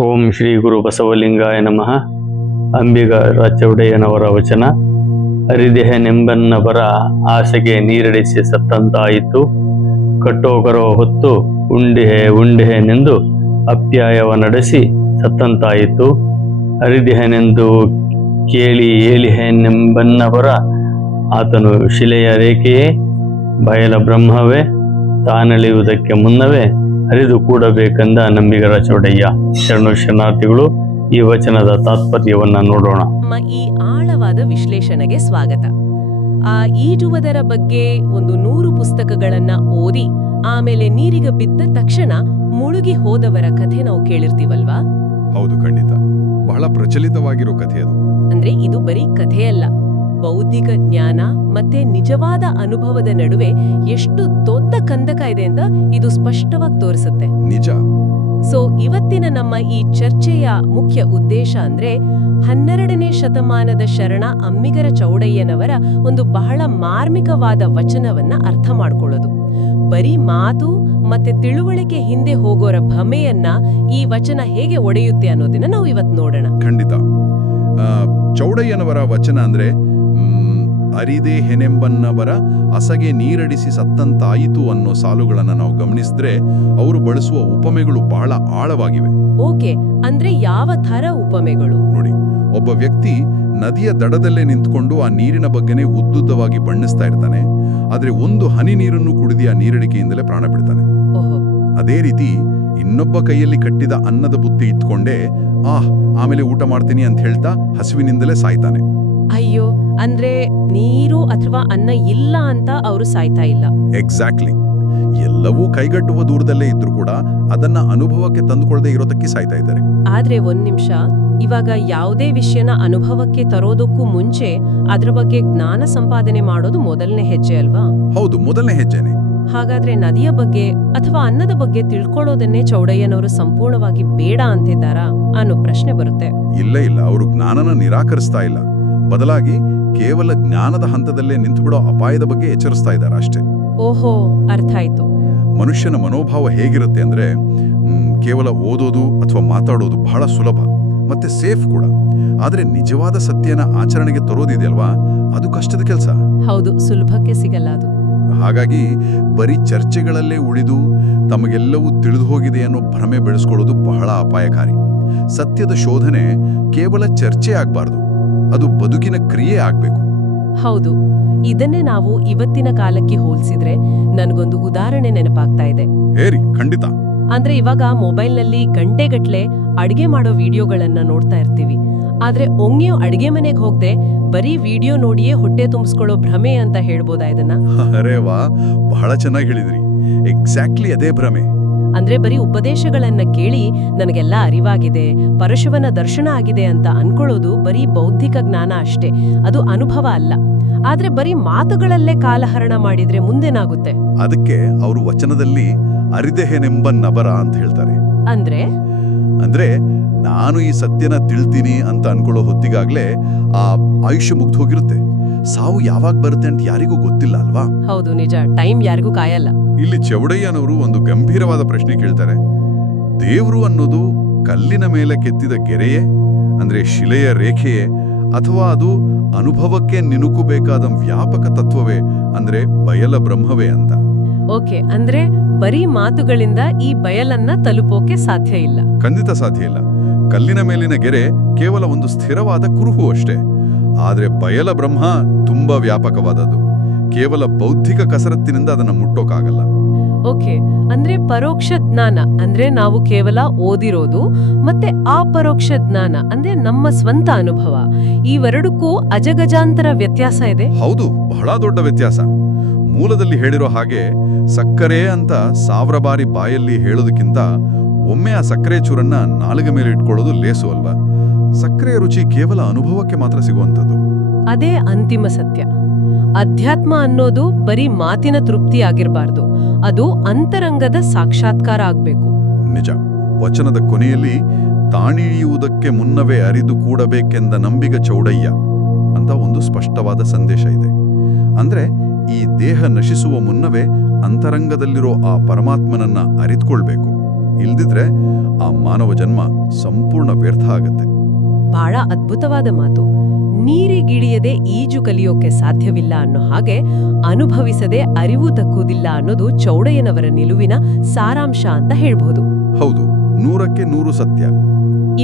ಓಂ ಶ್ರೀ ಗುರು ಬಸವಲಿಂಗಾಯ ನಮಃ. ಅಂಬಿಗರ ಚೌಡಯ್ಯನವರ ವಚನ. ಅರಿದೆಹೆನೆಂಬನ್ನವರ ಆಸೆಗೆ ನೀರಡಿಸಿ ಸತ್ತಂತಾಯಿತು. ಕಟ್ಟೋಗರೋ ಹೊತ್ತು ಉಂಡಿಹೆನೆಂದು ಅಪ್ಯಾಯವ ನಡೆಸಿ ಸತ್ತಂತಾಯಿತು. ಅರಿದೆಹೆನೆಂದು ಕೇಳಿ ಏಳಿಹೆನೆಂಬನ್ನವರ ಆತನು ಶಿಲೆಯ ರೇಖೆಯೇ, ಬಯಲ ಬ್ರಹ್ಮವೇ, ತಾನಳಿಯುವುದಕ್ಕೆ ಮುನ್ನವೇ ಅರಿದು ಕೂಡಬೇಕೆಂದ ನಂಬಿಗರ ಚೌಡಯ್ಯ. ಶರಣಾರ್ಥಿಗಳು. ಈ ವಚನದ ತಾತ್ಪರ್ಯವನ್ನ ನೋಡೋಣ. ನಮ್ಮ ಈ ಆಳವಾದ ವಿಶ್ಲೇಷಣೆಗೆ ಸ್ವಾಗತ. ಈಜುವುದರ ಬಗ್ಗೆ 100 ಪುಸ್ತಕಗಳನ್ನ ಓದಿ ಆಮೇಲೆ ನೀರಿಗೆ ಬಿದ್ದ ತಕ್ಷಣ ಮುಳುಗಿ ಹೋದವರ ಕಥೆ ನಾವು ಕೇಳಿರ್ತೀವಲ್ವಾ? ಹೌದು, ಖಂಡಿತ. ಬಹಳ ಪ್ರಚಲಿತವಾಗಿರೋ ಕಥೆ ಅದು. ಅಂದ್ರೆ ಇದು ಬರೀ ಕಥೆಯಲ್ಲ, ಬೌದ್ಧಿಕ ಜ್ಞಾನ ಮತ್ತೆ ನಿಜವಾದ ಅನುಭವದ ನಡುವೆ ಎಷ್ಟು ದೊಡ್ಡ ಕಂದಕ ಇದೆ ಅಂತ ಇದು ಸ್ಪಷ್ಟವಾಗಿ ತೋರಿಸುತ್ತೆ. ನಿಜ. ಸೊ ಇವತ್ತಿನ ನಮ್ಮ ಈ ಚರ್ಚೆಯ ಮುಖ್ಯ ಉದ್ದೇಶ ಅಂದ್ರೆ 12ನೇ ಶತಮಾನದ ಶರಣ ಅಂಬಿಗರ ಚೌಡಯ್ಯನವರ ಒಂದು ಬಹಳ ಮಾರ್ಮಿಕವಾದ ವಚನವನ್ನ ಅರ್ಥ ಮಾಡ್ಕೊಳ್ಳೋದು. ಬರೀ ಮಾತು ಮತ್ತೆ ತಿಳುವಳಿಕೆ ಹಿಂದೆ ಹೋಗೋರ ಭ್ರಮೆಯನ್ನ ಈ ವಚನ ಹೇಗೆ ಒಡೆಯುತ್ತೆ ಅನ್ನೋದನ್ನ ನಾವು ಇವತ್ತು ನೋಡೋಣ. ಖಂಡಿತ. ಚೌಡಯ್ಯನವರ ವಚನ ಅಂದ್ರೆ ಅರಿದೆ ಹೆನೆಂಬನ್ನವರ ಅಸಗೆ ನೀರಡಿಸಿ ಸತ್ತಂತಾಯಿತು ಅನ್ನೋ ಸಾಲುಗಳನ್ನ ನಾವು ಗಮನಿಸಿದ್ರೆ ಅವರು ಬಳಸುವ ಉಪಮೆಗಳು ಬಹಳ ಆಳವಾಗಿವೆ. ಓಕೆ, ಅಂದ್ರೆ ಯಾವ ಥರ ಉಪಮೆಗಳು? ನೋಡಿ, ಒಬ್ಬ ವ್ಯಕ್ತಿ ನದಿಯ ದಡದಲ್ಲೇ ನಿಂತ್ಕೊಂಡು ಆ ನೀರಿನ ಬಗ್ಗೆನೇ ಉದ್ದುದ್ದವಾಗಿ ಬಣ್ಣಿಸ್ತಾ ಇರ್ತಾನೆ. ಆದ್ರೆ ಒಂದು ಹನಿ ನೀರನ್ನು ಕುಡಿದು ಆ ನೀರಡಿಕೆಯಿಂದಲೇ ಪ್ರಾಣ ಬಿಡ್ತಾನೆ. ಓಹೋ. ಅದೇ ರೀತಿ ಇನ್ನೊಬ್ಬ ಕೈಯಲ್ಲಿ ಕಟ್ಟಿದ ಅನ್ನದ ಬುತ್ತಿ ಇಟ್ಕೊಂಡೇ ಆಮೇಲೆ ಊಟ ಮಾಡ್ತೀನಿ ಅಂತ ಹೇಳ್ತಾ ಹಸಿವಿನಿಂದಲೇ ಸಾಯ್ತಾನೆ. ಅಯ್ಯೋ, ಅಂದ್ರೆ ನೀರು ಅಥವಾ ಅನ್ನ ಇಲ್ಲ ಅಂತ ಅವರು ಸಾಯ್ತಾ ಇಲ್ಲ. ಎಕ್ಸಾಕ್ಟ್ಲಿ. ಎಲ್ಲವೂ ಕೈಗಟ್ಟುವ ದೂರದಲ್ಲೇ ಇದ್ರೂ ಕೂಡ ಅದನ್ನ ಅನುಭವಕ್ಕೆ ತಂದುಕೊಳ್ಳದೆ ಇರೋದಕ್ಕೆ ಸಾಯ್ತಾ ಇದ್ದಾರೆ. ಆದ್ರೆ ಒಂದ್ ನಿಮಿಷ, ಇವಾಗ ಯಾವುದೇ ವಿಷಯನ ಅನುಭವಕ್ಕೆ ತರೋದಕ್ಕೂ ಮುಂಚೆ ಅದ್ರ ಬಗ್ಗೆ ಜ್ಞಾನ ಸಂಪಾದನೆ ಮಾಡೋದು ಮೊದಲನೇ ಹೆಜ್ಜೆ ಅಲ್ವಾ? ಹೌದು, ಮೊದಲನೇ ಹೆಜ್ಜೆನೆ. ಹಾಗಾದ್ರೆ ನದಿಯ ಬಗ್ಗೆ ಅಥವಾ ಅನ್ನದ ಬಗ್ಗೆ ತಿಳ್ಕೊಳ್ಳೋದನ್ನೇ ಚೌಡಯ್ಯನವರು ಸಂಪೂರ್ಣವಾಗಿ ಬೇಡ ಅಂತಿದ್ದಾರಾ ಅನ್ನೋ ಪ್ರಶ್ನೆ ಬರುತ್ತೆ. ಇಲ್ಲ, ಅವರು ಜ್ಞಾನನ ನಿರಾಕರಿಸ್ತಾ ಇಲ್ಲ. ಬದಲಾಗಿ ಕೇವಲ ಜ್ಞಾನದ ಹಂತದಲ್ಲೇ ನಿಂತುಬಿಡೋ ಅಪಾಯದ ಬಗ್ಗೆ ಎಚ್ಚರಿಸ್ತಾ ಇದ್ದಾರೆ ಅಷ್ಟೇ. ಓಹೋ, ಅರ್ಥ ಆಯ್ತು. ಮನುಷ್ಯನ ಮನೋಭಾವ ಹೇಗಿರುತ್ತೆ ಅಂದ್ರೆ ಕೇವಲ ಓದೋದು ಅಥವಾ ಮಾತಾಡೋದು ಬಹಳ ಸುಲಭ ಮತ್ತೆ ಸೇಫ್ ಕೂಡ. ಆದ್ರೆ ನಿಜವಾದ ಸತ್ಯನ ಆಚರಣೆಗೆ ತರೋದಿದೆಯಲ್ವಾ, ಅದು ಕಷ್ಟದ ಕೆಲಸ. ಹೌದು, ಸುಲಭಕ್ಕೆ ಸಿಗಲ್ಲ ಅದು. ಹಾಗಾಗಿ ಬರೀ ಚರ್ಚೆಗಳಲ್ಲೇ ಉಳಿದು ತಮಗೆಲ್ಲವೂ ತಿಳಿದು ಹೋಗಿದೆ ಅನ್ನೋ ಭ್ರಮೆ ಬೆಳೆಸ್ಕೊಳ್ಳೋದು ಬಹಳ ಅಪಾಯಕಾರಿ. ಸತ್ಯದ ಶೋಧನೆ ಕೇವಲ ಚರ್ಚೆ ಆಗ್ಬಾರ್ದು, ಅದು ಬದುಕಿನ ಕ್ರಿಯೆ ಆಗ್ಬೇಕು. ಹೌದು, ಇದನ್ನೇ ನಾವು ಇವತ್ತಿನ ಕಾಲಕ್ಕೆ ಹೋಲಿಸಿದ್ರೆ ನನಗೊಂದು ಉದಾಹರಣೆ ನೆನಪಾಗ್ತಾ ಇದೆ. ಹೇರಿ, ಖಂಡಿತ. ಅಂದ್ರೆ ಇವಾಗ ಮೊಬೈಲ್ನಲ್ಲಿ ಗಂಟೆಗಟ್ಲೆ ಅಡಿಗೆ ಮಾಡೋ ವಿಡಿಯೋಗಳನ್ನ ನೋಡ್ತಾ ಇರ್ತೀವಿ. ಆದ್ರೆ ಒಮ್ಮೆಯೂ ಅಡಿಗೆ ಮನೆಗೆ ಹೋಗದೆ ಬರೀ ವಿಡಿಯೋ ನೋಡಿಯೇ ಹೊಟ್ಟೆ ತುಂಬಿಸ್ಕೊಳ್ಳೋ ಭ್ರಮೆ ಅಂತ ಹೇಳ್ಬೋದಾ ಇದನ್ನ? ಅರೇ ವಾ, ಬಹಳ ಚೆನ್ನಾಗಿ ಹೇಳಿದ್ರಿ. ಎಕ್ಸಾಕ್ಟ್ಲಿ ಅದೇ ಭ್ರಮೆ. ಅಂದ್ರೆ ಬರೀ ಉಪದೇಶಗಳನ್ನ ಕೇಳಿ ನನಗೆಲ್ಲ ಅರಿವಾಗಿದೆ, ಪರಶುವನ ದರ್ಶನ ಆಗಿದೆ ಅಂತ ಅನ್ಕೊಳ್ಳೋದು ಬರೀ ಬೌದ್ಧಿಕ ಜ್ಞಾನ ಅಷ್ಟೇ, ಅದು ಅನುಭವ ಅಲ್ಲ. ಆದ್ರೆ ಬರೀ ಮಾತುಗಳಲ್ಲೇ ಕಾಲಹರಣ ಮಾಡಿದ್ರೆ ಮುಂದೇನಾಗುತ್ತೆ? ಅದಕ್ಕೆ ಅವರು ವಚನದಲ್ಲಿ ಅರಿದೆಹೆನೆಂಬನ್ನವರ ಅಂತ ಹೇಳ್ತಾರೆ. ಅಂದ್ರೆ ನಾನು ಈ ಸತ್ಯನ ತಿಳ್ತೀನಿ ಅಂತ ಅನ್ಕೊಳ್ಳೋ ಹೊತ್ತಿಗಾಗ್ಲೇ ಆ ಆಯುಷ್ಯ ಮುಗ್ದು ಹೋಗಿರುತ್ತೆ. ಸಾವು ಯಾವಾಗ ಬರುತ್ತೆ ಅಂತ ಯಾರಿಗೂ ಗೊತ್ತಿಲ್ಲ ಅಲ್ವಾ? ಹೌದು, ನಿಜ. ಟೈಮ್ ಯಾರಿಗೂ ಕಾಯಲ್ಲ. ಇಲ್ಲಿ ಚೌಡಯ್ಯನವರು ಒಂದು ಗಂಭೀರವಾದ ಪ್ರಶ್ನೆ ಕೇಳ್ತಾರೆ. ದೇವ್ರು ಅನ್ನೋದು ಕಲ್ಲಿನ ಮೇಲೆ ಕೆತ್ತಿದ ಗೆರೆಯೇ, ಅಂದ್ರೆ ಶಿಲೆಯ ರೇಖೆಯೇ, ಅಥವಾ ಅದು ಅನುಭವಕ್ಕೆ ನಿನುಕಬೇಕಾದ ವ್ಯಾಪಕ ತತ್ವವೇ, ಅಂದ್ರೆ ಬಯಲ ಬ್ರಹ್ಮವೇ ಅಂತ? ಓಕೆ, ಅಂದ್ರೆ ಬರೀ ಮಾತುಗಳಿಂದ ಈ ಬಯಲನ್ನ ತಲುಪೋಕೆ ಸಾಧ್ಯ ಇಲ್ಲ. ಖಂಡಿತ ಸಾಧ್ಯ ಇಲ್ಲ. ಕಲ್ಲಿನ ಮೇಲಿನ ಗೆರೆ ಕೇವಲ ಒಂದು ಸ್ಥಿರವಾದ ಕುರುಹು ಅಷ್ಟೇ. ಆದ್ರೆ ಬಯಲ ಬ್ರಹ್ಮ ತುಂಬಾ ವ್ಯಾಪಕವಾದದ್ದು. ಕೇವಲ ಬೌದ್ಧಿಕ ಕಸರತ್ತಿನಿಂದ ಅದನ್ನ ಮುಟ್ಟೋಕಾಗಲ್ಲ. ಓಕೆ, ಅಂದ್ರೆ ಪರೋಕ್ಷ ಜ್ಞಾನ ಅಂದ್ರೆ ನಾವು ಕೇವಲ ಓದಿರೋದು, ಮತ್ತೆ ಅಪರೋಕ್ಷ ಜ್ಞಾನ ಅಂದ್ರೆ ನಮ್ಮ ಸ್ವಂತ ಅನುಭವ. ಇವೆರಡಕ್ಕೂ ಅಜಗಜಾಂತರ ವ್ಯತ್ಯಾಸ ಇದೆ. ಹೌದು, ಬಹಳ ದೊಡ್ಡ ವ್ಯತ್ಯಾಸ. ಮೂಲದಲ್ಲಿ ಹೇಳಿರೋ ಹಾಗೆ ಸಕ್ಕರೆ ಅಂತ 1000 ಬಾರಿ ಬಾಯಲ್ಲಿ ಹೇಳೋದಕ್ಕಿಂತ ಒಮ್ಮೆ ಆ ಸಕ್ಕರೆ ಚೂರನ್ನ ನಾಲಿಗೆ ಮೇಲೆ ಇಟ್ಕೊಳ್ಳೋದು ಲೇಸು ಅಲ್ವಾ? ಸಕ್ಕರೆಯ ರುಚಿ ಕೇವಲ ಅನುಭವಕ್ಕೆ ಮಾತ್ರ ಸಿಗುವಂಥದ್ದು. ಅದೇ ಅಂತಿಮ ಸತ್ಯ. ಅಧ್ಯಾತ್ಮ ಅನ್ನೋದು ಬರೀ ಮಾತಿನ ತೃಪ್ತಿ ಆಗಿರಬಾರ್ದು, ಅದು ಅಂತರಂಗದ ಸಾಕ್ಷಾತ್ಕಾರ ಆಗ್ಬೇಕು. ನಿಜ. ವಚನದ ಕೊನೆಯಲ್ಲಿ ತಾಣಿಯುವುದಕ್ಕೆ ಮುನ್ನವೇ ಅರಿದು ಕೂಡಬೇಕೆಂದ ನಂಬಿಗ ಚೌಡಯ್ಯ ಅಂತ ಒಂದು ಸ್ಪಷ್ಟವಾದ ಸಂದೇಶ ಇದೆ. ಅಂದ್ರೆ ಈ ದೇಹ ನಶಿಸುವ ಮುನ್ನವೇ ಅಂತರಂಗದಲ್ಲಿರೋ ಆ ಪರಮಾತ್ಮನನ್ನ ಅರಿತುಕೊಳ್ಬೇಕು. ಇಲ್ದಿದ್ರೆ ಆ ಮಾನವ ಜನ್ಮ ಸಂಪೂರ್ಣ ವ್ಯರ್ಥ ಆಗತ್ತೆ. ಬಹಳ ಅದ್ಭುತವಾದ ಮಾತು. ನೀರಿಗಿಳಿಯದೆ ಈಜು ಕಲಿಯೋಕೆ ಸಾಧ್ಯವಿಲ್ಲ ಅನ್ನೋ ಹಾಗೆ ಅನುಭವಿಸದೆ ಅರಿವು ತಕ್ಕುವುದಿಲ್ಲ ಅನ್ನೋದು ಚೌಡಯ್ಯನವರ ನಿಲುವಿನ ಸಾರಾಂಶ ಅಂತ ಹೇಳ್ಬಹುದು. ಹೌದು, 100ಕ್ಕೆ 100 ಸತ್ಯ.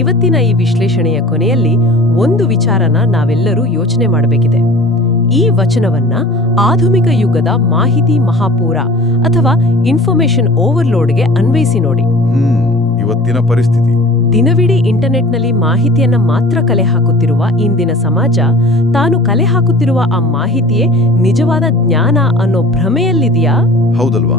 ಇವತ್ತಿನ ಈ ವಿಶ್ಲೇಷಣೆಯ ಕೊನೆಯಲ್ಲಿ ಒಂದು ವಿಚಾರನ ನಾವೆಲ್ಲರೂ ಯೋಚನೆ ಮಾಡಬೇಕಿದೆ. ಈ ವಚನವನ್ನ ಆಧುನಿಕ ಯುಗದ ಮಾಹಿತಿ ಮಹಾಪೂರ ಅಥವಾ ಇನ್ಫಾರ್ಮೇಷನ್ ಓವರ್ಲೋಡ್ಗೆ ಅನ್ವಯಿಸಿ ನೋಡಿ. ಇವತ್ತಿನ ಪರಿಸ್ಥಿತಿ, ದಿನವಿಡೀ ಇಂಟರ್ನೆಟ್ನಲ್ಲಿ ಮಾಹಿತಿಯನ್ನ ಮಾತ್ರ ಕಲೆ ಹಾಕುತ್ತಿರುವ ಇಂದಿನ ಸಮಾಜ ತಾನು ಕಲೆ ಹಾಕುತ್ತಿರುವ ಆ ಮಾಹಿತಿಯೇ ನಿಜವಾದ ಜ್ಞಾನ ಅನ್ನೋ ಭ್ರಮೆಯಲ್ಲಿದೆಯಾ? ಹೌದಲ್ವಾ?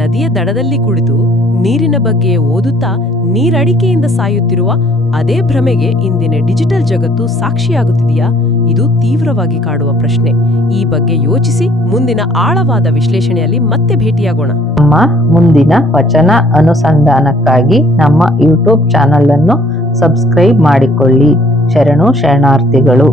ನದಿಯ ದಡದಲ್ಲಿ ಕುಳಿತು ನೀರಿನ ಬಗ್ಗೆ ಓದುತ್ತಾ ನೀರಡಿಕೆಯಿಂದ ಸಾಯುತ್ತಿರುವ ಅದೇ ಭ್ರಮೆಗೆ ಇಂದಿನ ಡಿಜಿಟಲ್ ಜಗತ್ತು ಸಾಕ್ಷಿಯಾಗುತ್ತಿದೆಯಾ? ಇದು ತೀವ್ರವಾಗಿ ಕಾಡುವ ಪ್ರಶ್ನೆ. ಈ ಬಗ್ಗೆ ಯೋಚಿಸಿ ಮುಂದಿನ ಆಳವಾದ ವಿಶ್ಲೇಷಣೆಯಲ್ಲಿ ಮತ್ತೆ ಭೇಟಿಯಾಗೋಣ. ನಮ್ಮ ಮುಂದಿನ ವಚನ ಅನುಸಂಧಾನಕ್ಕಾಗಿ ನಮ್ಮ ಯೂಟ್ಯೂಬ್ ಚಾನಲ್ ಅನ್ನು ಸಬ್ಸ್ಕ್ರೈಬ್ ಮಾಡಿಕೊಳ್ಳಿ. ಶರಣು ಶರಣಾರ್ಥಿಗಳು.